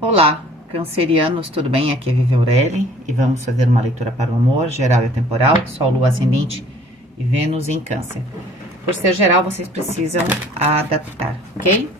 Olá, cancerianos, tudo bem? Aqui é Vivi Aureli e vamos fazer uma leitura para o amor geral e temporal, Sol, Lua, Ascendente e Vênus em Câncer. Por ser geral, vocês precisam adaptar, ok?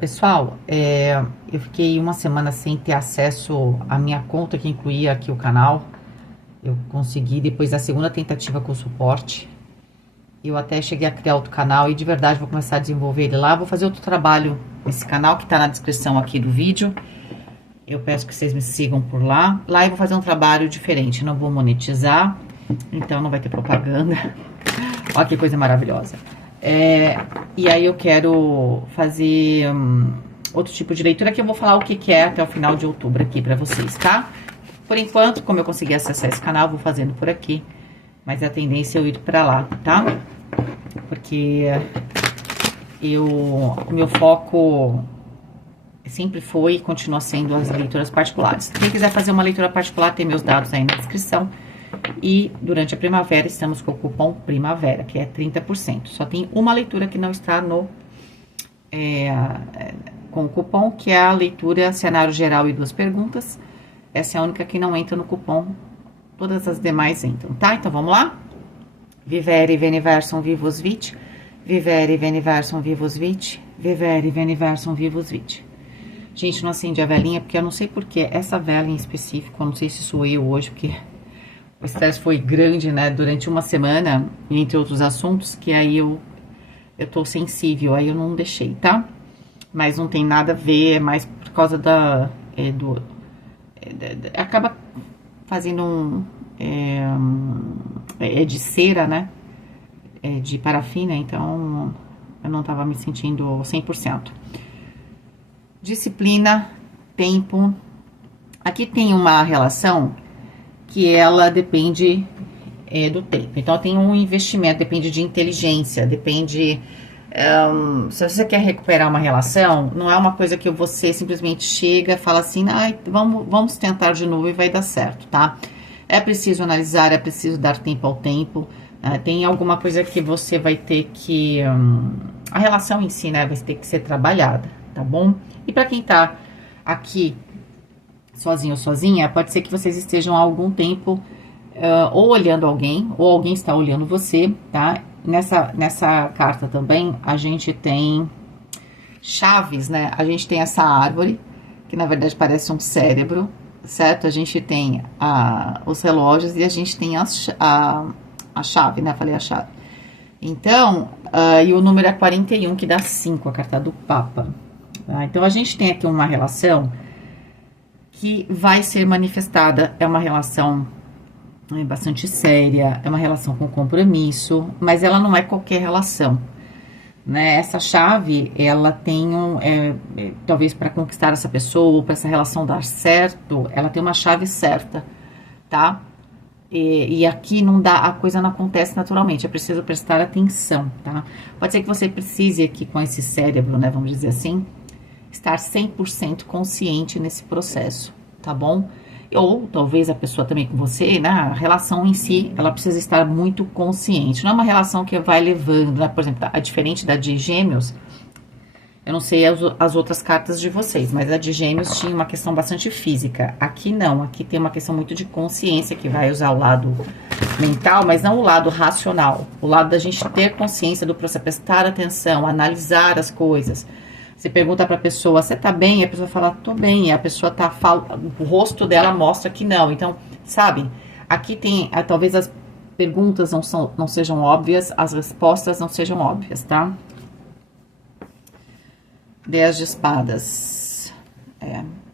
Pessoal, eu fiquei uma semana sem ter acesso à minha conta que incluía aqui o canal. Eu consegui depois da segunda tentativa com suporte. Eu até cheguei a criar outro canal e de verdade vou começar a desenvolver ele lá. Vou fazer outro trabalho nesse canal que tá na descrição aqui do vídeo. Eu peço que vocês me sigam por lá. Lá eu vou fazer um trabalho diferente, não vou monetizar, então não vai ter propaganda. Olha que coisa maravilhosa. E aí eu quero fazer outro tipo de leitura que eu vou falar o que é até o final de outubro aqui pra vocês, tá? Por enquanto, como eu consegui acessar esse canal, vou fazendo por aqui. Mas a tendência é eu ir pra lá, tá? Porque o meu foco sempre foi e continua sendo as leituras particulares. Quem quiser fazer uma leitura particular, tem meus dados aí na descrição. E durante a primavera, estamos com o cupom Primavera, que é 30%. Só tem uma leitura que não está com o cupom, que é a leitura cenário geral e 2 perguntas. Essa é a única que não entra no cupom. Todas as demais entram, tá? Então, vamos lá? Vivere Veniversum Vivus Vit. Vivere Veniversum Vivus Vit. Vivere Veniversum Vivus Vit. Gente, não acende a velinha, porque eu não sei porquê. Essa vela em específico, eu não sei se sou eu hoje, porque o estresse foi grande, né? Durante uma semana, entre outros assuntos, que aí eu tô sensível, aí eu não deixei, tá? Mas não tem nada a ver, é mais por causa acaba fazendo de cera, né? De parafina, então eu não tava me sentindo 100%. Disciplina, tempo. Aqui tem uma relação que ela depende do tempo. Então tem um investimento, depende de inteligência, depende... se você quer recuperar uma relação, não é uma coisa que você simplesmente chega e fala assim, vamos tentar de novo e vai dar certo, tá? É preciso analisar, é preciso dar tempo ao tempo. Tem alguma coisa que você vai ter que... a relação em si, né, vai ter que ser trabalhada, tá bom? E pra quem tá aqui sozinho ou sozinha, pode ser que vocês estejam há algum tempo ou olhando alguém, ou alguém está olhando você, tá? Nessa carta também, a gente tem chaves, né? A gente tem essa árvore, que na verdade parece um cérebro, certo? A gente tem os relógios e a gente tem a chave, né? Falei a chave. Então, e o número é 41, que dá 5, a carta do Papa. Tá? Então, a gente tem aqui uma relação que vai ser manifestada. É uma relação bastante séria, é uma relação com compromisso, mas ela não é qualquer relação, né? Essa chave, ela tem talvez para conquistar essa pessoa, ou para essa relação dar certo, ela tem uma chave certa, tá? E aqui não dá, a coisa não acontece naturalmente, é preciso prestar atenção, tá? Pode ser que você precise aqui com esse cérebro, né, vamos dizer assim, estar 100% consciente nesse processo, tá bom? Ou talvez a pessoa também com você, né? A relação em si, ela precisa estar muito consciente. Não é uma relação que vai levando, né? Por exemplo, a diferente da de Gêmeos, eu não sei as outras cartas de vocês, mas a de Gêmeos tinha uma questão bastante física. Aqui não, aqui tem uma questão muito de consciência, que vai usar o lado mental, mas não o lado racional. O lado da gente ter consciência do processo, prestar atenção, analisar as coisas. Você pergunta pra pessoa, você tá bem? E a pessoa fala, tô bem. E a pessoa o rosto dela mostra que não. Então, sabe? Aqui tem, talvez as perguntas não sejam óbvias, as respostas não sejam óbvias, tá? 10 de espadas.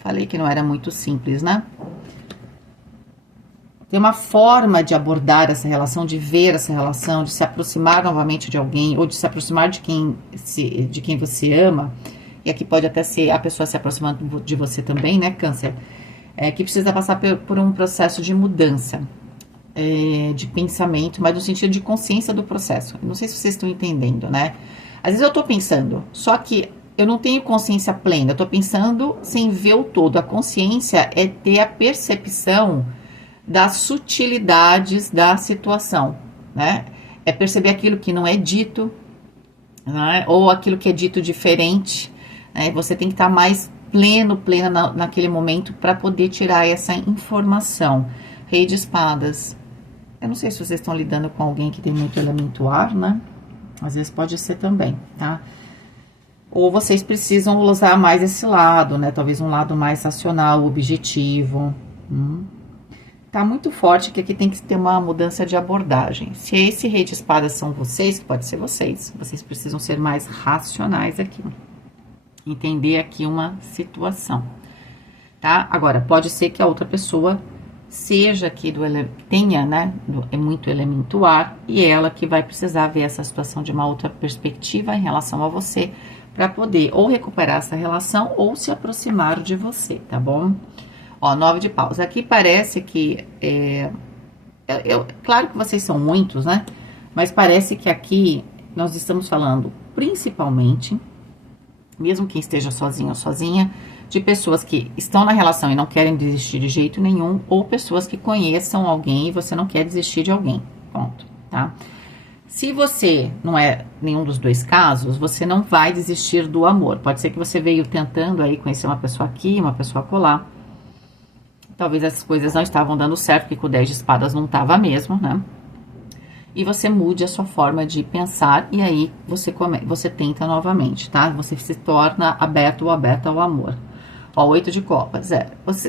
Falei que não era muito simples, né? Tem uma forma de abordar essa relação, de ver essa relação, de se aproximar novamente de alguém, ou de se aproximar de quem você ama. E aqui pode até ser a pessoa se aproximando de você também, né, Câncer? Que precisa passar por um processo de mudança de pensamento, mas no sentido de consciência do processo. Não sei se vocês estão entendendo, né? Às vezes eu tô pensando, só que eu não tenho consciência plena, eu tô pensando sem ver o todo. A consciência é ter a percepção das sutilidades da situação, né? É perceber aquilo que não é dito, né? Ou aquilo que é dito diferente, Você tem que estar mais plena naquele momento para poder tirar essa informação. Rei de espadas. Eu não sei se vocês estão lidando com alguém que tem muito elemento ar, né? Às vezes pode ser também, tá? Ou vocês precisam usar mais esse lado, né? Talvez um lado mais racional, objetivo. Tá muito forte que aqui tem que ter uma mudança de abordagem. Se esse rei de espadas são vocês, que pode ser vocês. Vocês precisam ser mais racionais aqui. Entender aqui uma situação, tá? Agora, pode ser que a outra pessoa seja aqui tenha, né, é muito elemento ar, e ela que vai precisar ver essa situação de uma outra perspectiva em relação a você, para poder ou recuperar essa relação ou se aproximar de você, tá bom? Ó, 9 de paus. Aqui parece que, claro que vocês são muitos, né? Mas parece que aqui nós estamos falando principalmente, mesmo quem esteja sozinho ou sozinha, de pessoas que estão na relação e não querem desistir de jeito nenhum, ou pessoas que conheçam alguém e você não quer desistir de alguém, ponto, tá? Se você não é nenhum dos dois casos, você não vai desistir do amor. Pode ser que você veio tentando aí conhecer uma pessoa aqui, uma pessoa acolá. Talvez essas coisas não estavam dando certo, porque com o 10 de espadas não estava mesmo, né? E você mude a sua forma de pensar e aí você tenta novamente, tá? Você se torna aberto ou aberta ao amor. Ó, 8 de copas,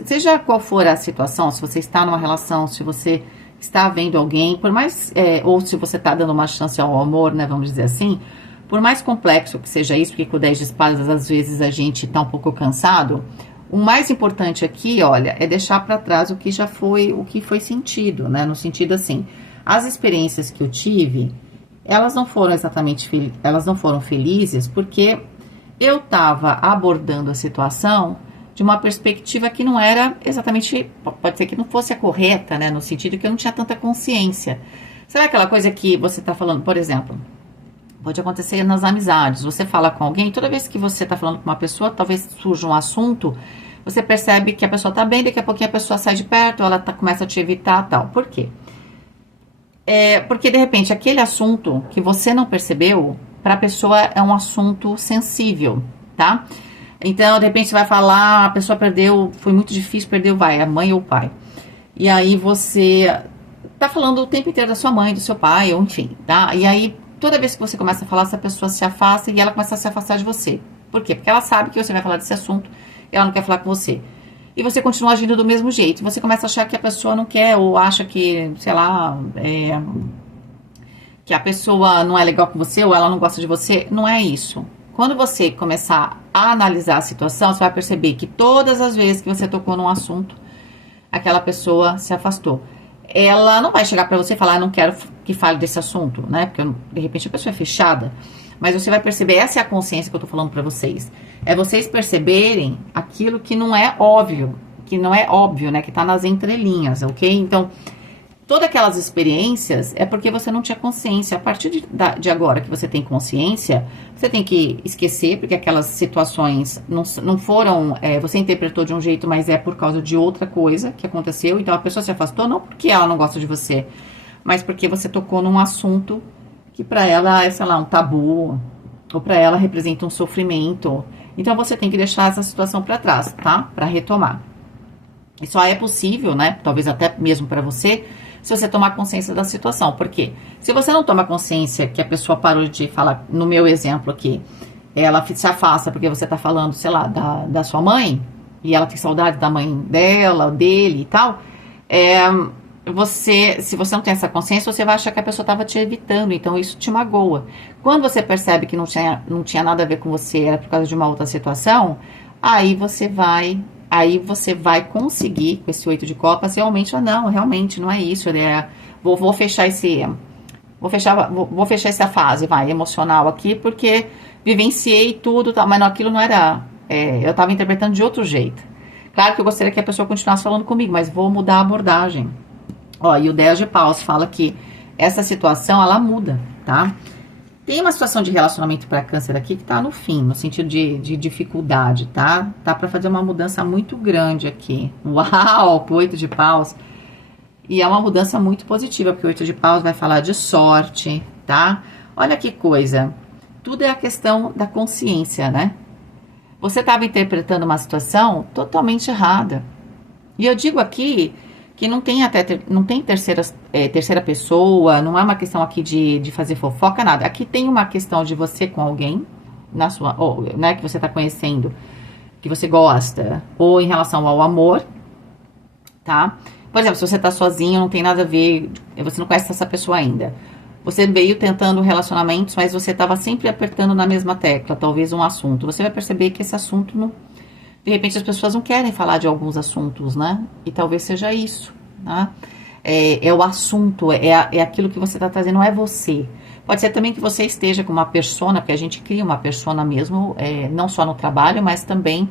seja qual for a situação, se você está numa relação, se você está vendo alguém, por mais, ou se você está dando uma chance ao amor, né, vamos dizer assim, por mais complexo que seja isso, porque com o 10 de espadas, às vezes a gente tá um pouco cansado, o mais importante aqui, olha, é deixar para trás o que já foi, o que foi sentido, né, no sentido assim, as experiências que eu tive, elas não foram exatamente, elas não foram felizes, porque eu estava abordando a situação de uma perspectiva que não era exatamente, pode ser que não fosse a correta, né, no sentido que eu não tinha tanta consciência. Sabe aquela coisa que você está falando, por exemplo, pode acontecer nas amizades, você fala com alguém, toda vez que você está falando com uma pessoa, talvez surja um assunto, você percebe que a pessoa está bem, daqui a pouquinho a pessoa sai de perto, ela começa a te evitar, tal. Por quê? Porque de repente aquele assunto que você não percebeu, para a pessoa é um assunto sensível, tá? Então, de repente, você vai falar, a pessoa perdeu, foi muito difícil, perdeu, a mãe ou o pai. E aí você tá falando o tempo inteiro da sua mãe, do seu pai, ou enfim, tá? E aí, toda vez que você começa a falar, essa pessoa se afasta e ela começa a se afastar de você. Por quê? Porque ela sabe que você vai falar desse assunto, e ela não quer falar com você. E você continua agindo do mesmo jeito. Você começa a achar que a pessoa não quer, ou acha que, sei lá, que a pessoa não é legal com você, ou ela não gosta de você. Não é isso. Quando você começar a analisar a situação, você vai perceber que todas as vezes que você tocou num assunto, aquela pessoa se afastou. Ela não vai chegar pra você e falar, não quero que fale desse assunto, né? Porque de repente a pessoa é fechada. Mas você vai perceber, essa é a consciência que eu tô falando pra vocês. É vocês perceberem aquilo que não é óbvio, né? Que tá nas entrelinhas, ok? Então, todas aquelas experiências é porque você não tinha consciência. A partir de agora que você tem consciência, você tem que esquecer, porque aquelas situações não foram, você interpretou de um jeito, mas é por causa de outra coisa que aconteceu. Então a pessoa se afastou não porque ela não gosta de você, mas porque você tocou num assunto que para ela é, sei lá, um tabu, ou para ela representa um sofrimento. Então você tem que deixar essa situação para trás, tá? Para retomar. E só é possível, né? Talvez até mesmo para você, se você tomar consciência da situação. Porque se você não toma consciência que a pessoa parou de falar, no meu exemplo aqui, ela se afasta porque você tá falando, sei lá, da sua mãe, e ela tem saudade da mãe dela, dele e tal, se você não tem essa consciência, você vai achar que a pessoa estava te evitando, então isso te magoa. Quando você percebe que não tinha nada a ver com você, era por causa de uma outra situação, aí você vai conseguir, com esse 8 de copas, realmente, realmente não é isso, vou fechar essa fase, emocional aqui, porque vivenciei tudo, mas não, aquilo não era, eu estava interpretando de outro jeito. Claro que eu gostaria que a pessoa continuasse falando comigo, mas vou mudar a abordagem. Ó, e o 10 de paus fala que essa situação, ela muda, tá? Tem uma situação de relacionamento para câncer aqui que tá no fim, no sentido de dificuldade, tá? Tá para fazer uma mudança muito grande aqui. Uau, com o 8 de paus. E é uma mudança muito positiva, porque o 8 de paus vai falar de sorte, tá? Olha que coisa. Tudo é a questão da consciência, né? você estava interpretando uma situação totalmente errada. E eu digo aqui que não tem não tem terceira pessoa, não é uma questão aqui de fazer fofoca, nada. Aqui tem uma questão de você com alguém, na sua, ou, né, que você está conhecendo, que você gosta, ou em relação ao amor, tá? Por exemplo, se você tá sozinho, não tem nada a ver, você não conhece essa pessoa ainda. Você veio tentando relacionamentos, mas você estava sempre apertando na mesma tecla, talvez um assunto. Você vai perceber que esse assunto não. De repente as pessoas não querem falar de alguns assuntos, né? E talvez seja isso, tá? É o assunto, é aquilo que você está trazendo, não é você. Pode ser também que você esteja com uma persona, porque a gente cria uma persona mesmo, não só no trabalho, mas também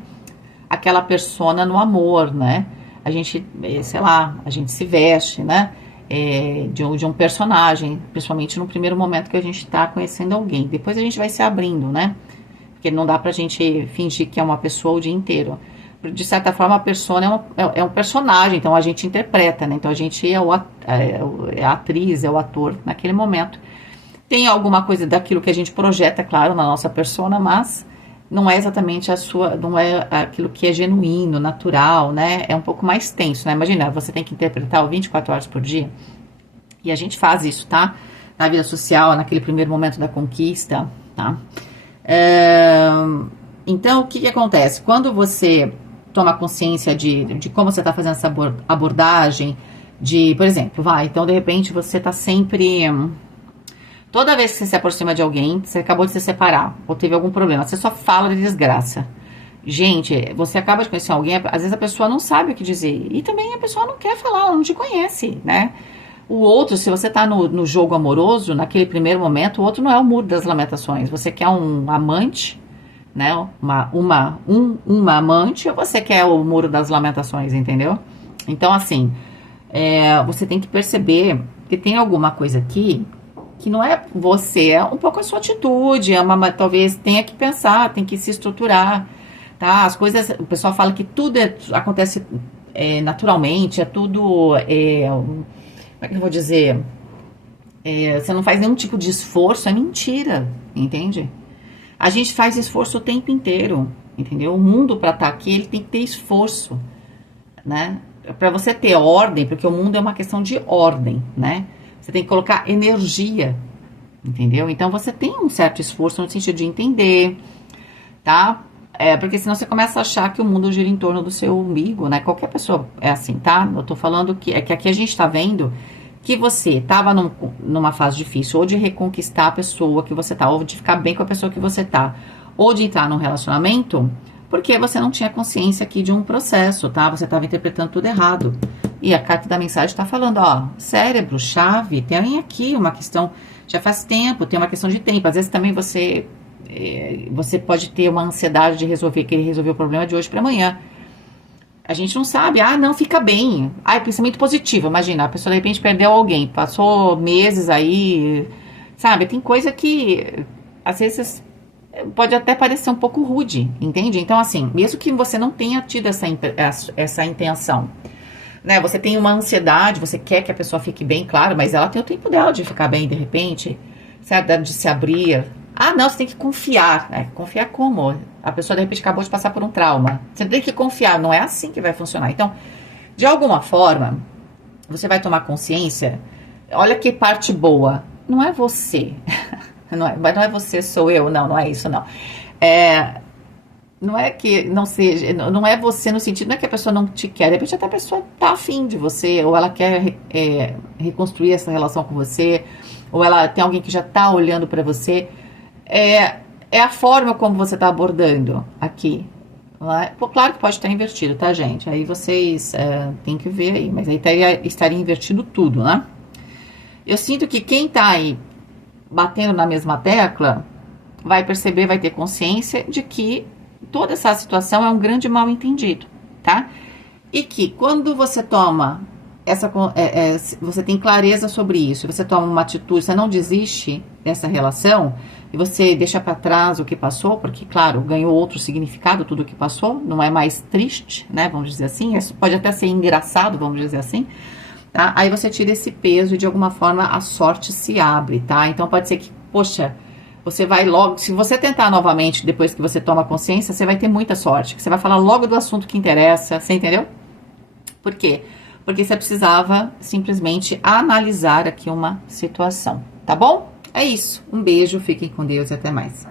aquela persona no amor, né? A gente, sei lá, a gente se veste, né? De um personagem, principalmente no primeiro momento que a gente está conhecendo alguém. Depois a gente vai se abrindo, né? Porque não dá pra gente fingir que é uma pessoa o dia inteiro. De certa forma, a persona é um personagem, então a gente interpreta, né? Então a gente é a atriz, é o ator naquele momento. Tem alguma coisa daquilo que a gente projeta, claro, na nossa persona, mas não é exatamente não é aquilo que é genuíno, natural, né? É um pouco mais tenso, né? Imagina, você tem que interpretar 24 horas por dia. E a gente faz isso, tá? Na vida social, naquele primeiro momento da conquista, tá? Então, o que acontece? Quando você toma consciência de como você está fazendo essa abordagem, por exemplo, então de repente você está sempre. Toda vez que você se aproxima de alguém, você acabou de se separar, ou teve algum problema, você só fala de desgraça. Gente, você acaba de conhecer alguém, às vezes a pessoa não sabe o que dizer, e também a pessoa não quer falar, ela não te conhece, né? O outro, se você tá no jogo amoroso, naquele primeiro momento, o outro não é o muro das lamentações. Você quer um amante, né? Uma amante, ou você quer o muro das lamentações, entendeu? Então, assim, você tem que perceber que tem alguma coisa aqui que não é você, é um pouco a sua atitude, talvez tenha que pensar, tem que se estruturar, tá? As coisas, o pessoal fala que tudo acontece naturalmente, é tudo... como é que eu vou dizer? Você não faz nenhum tipo de esforço, é mentira, entende? A gente faz esforço o tempo inteiro, entendeu? O mundo para estar aqui, ele tem que ter esforço, né? Para você ter ordem, porque o mundo é uma questão de ordem, né? Você tem que colocar energia, entendeu? Então você tem um certo esforço no sentido de entender, tá? Porque senão você começa a achar que o mundo gira em torno do seu umbigo, né? Qualquer pessoa é assim, tá? Eu tô falando que aqui a gente tá vendo que você tava numa fase difícil, ou de reconquistar a pessoa que você tá, ou de ficar bem com a pessoa que você tá, ou de entrar num relacionamento, porque você não tinha consciência aqui de um processo, tá? Você tava interpretando tudo errado. E a carta da mensagem tá falando, ó, cérebro, chave, tem aqui uma questão, já faz tempo, tem uma questão de tempo. Às vezes também você pode ter uma ansiedade de querer resolver o problema de hoje para amanhã. A gente não sabe, não, fica bem. Pensamento positivo, imagina, a pessoa de repente perdeu alguém, passou meses aí, sabe? Tem coisa que, às vezes, pode até parecer um pouco rude, entende? Então, assim, mesmo que você não tenha tido essa intenção, né? Você tem uma ansiedade, você quer que a pessoa fique bem, claro, mas ela tem o tempo dela de ficar bem, de repente, sabe? De se abrir. Não, você tem que confiar. Confiar como? A pessoa, de repente, acabou de passar por um trauma. Você tem que confiar, não é assim que vai funcionar. Então, de alguma forma, você vai tomar consciência. Olha que parte boa. Não é você. Não é você, sou eu. Não é isso, não. Não é que não seja... Não é você no sentido... Não é que a pessoa não te quer. De repente, até a pessoa tá afim de você. Ou ela quer reconstruir essa relação com você. Ou ela tem alguém que já tá olhando para você. É a forma como você está abordando aqui. Pô, claro que pode estar invertido, tá, gente? Aí vocês têm que ver aí. Mas aí estaria invertido tudo, né? Eu sinto que quem tá aí batendo na mesma tecla vai perceber, vai ter consciência de que toda essa situação é um grande mal-entendido, tá? E que quando você toma você tem clareza sobre isso, você toma uma atitude, você não desiste dessa relação e você deixa para trás o que passou, porque, claro, ganhou outro significado tudo o que passou, não é mais triste, né, vamos dizer assim, isso pode até ser engraçado, vamos dizer assim, tá? Aí você tira esse peso e de alguma forma a sorte se abre, tá? Então pode ser que, poxa, você vai logo, se você tentar novamente depois que você toma consciência, você vai ter muita sorte, que você vai falar logo do assunto que interessa, você entendeu? Por quê? Porque você precisava simplesmente analisar aqui uma situação, tá bom? É isso. Um beijo, fiquem com Deus e até mais.